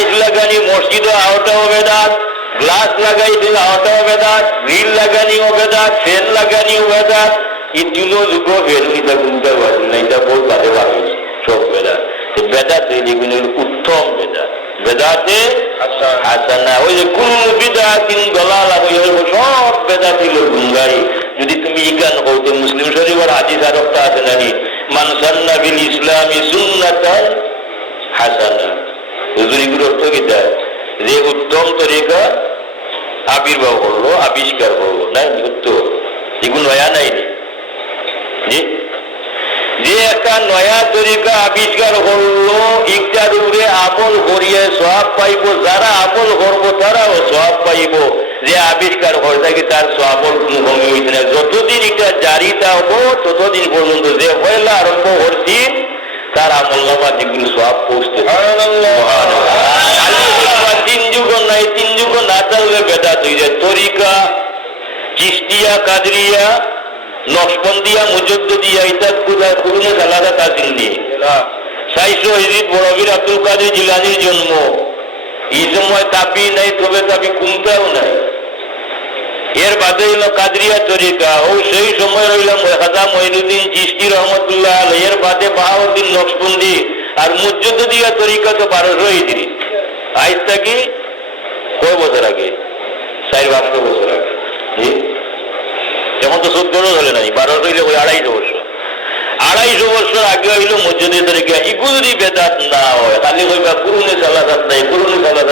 Tiles লাগানি মসজিদে আওটাও বেদাত, গ্লাস লাগাই দিলে আওটাও বেদাত, গ্রিল লাগানিও বেদাত, ফ্যান লাগানিও বেদাত। ইতিলো যুগ ফেরুইটা গুনতে পারি না, এটা বহুত বাদে বাকি সব বেদাত। বেদাত এগুলো উত্তম বেদাত, বেদাতে হাসানা। ওই যে কোন বিদাতিন দলালা সব বেদাত হইল গুঙ্গাই। যদি তুমি ইজ্ঞান করতে মুসলিম শরীফের হাদিস আরেকটা আছে নাকি, মান সান্না বিল ইসলামি সুন্নাতান হাসানা। হুজুর এগুলো অর্থ কি দেয় যে উত্তম তরিকা আবির্ভাব করলো, আবিষ্কার করলো, না উত্তর এগুলো নয়া নাই জি। যে একটা নয়া তরিকা আবিষ্কার করলো, ইকটার উপরে আমল করিয়ে সওয়াব পাইব, যারা আমল করবো তারাও সওয়াব পাইব। যে আবিষ্কার করে থাকি তার সওয়াবল কোনো কমে হইছে না। যতদিন এটা জারি থাকবো ততদিন পর্যন্ত যে পয়লা আরম্ভ করছি তার আমল নামা যেগুলো সওয়াব পৌঁছতে তিন যুগ নাই, তিন যুগ না থাকলে বেদাত হয়ে যায়। তরিকা চিশতিয়া, কাদরিয়া, নকশবন্দিয়া, মুজদ্দিদিয়া এটা কুরুনে সালাদা তাসিল নিয়ে 400 হিজরি বড়বীর আব্দুল কাদের জিলানির জন্ম। এই সময় তাপি নাই, তবে তাপি কুমতাও নাই। এর বাদে হইল কাদরিয়া তরিকা, ও সেই সময় রইল খাজা মঈনুদ্দিন চিশতি রহমতুল্লাহ আলাইহি। এর বাদে বাহাউদ্দিন নকশবন্দি। আর মুজদ্দিদিয়া তরিকা তো 1200 হিজরি। আজ থেকে কয় বছর আগে? 400 বছর আগে। এখন তো 14 হলে নাই, 1200 হইলে ওই 250 বছর। 250 বছর আগে হইল মুজদ্দিদ তরিকা। এগুলি বেদাত না হয়, খালি কইবা কুরুনে সালাত নাই, কুরুনে সালাত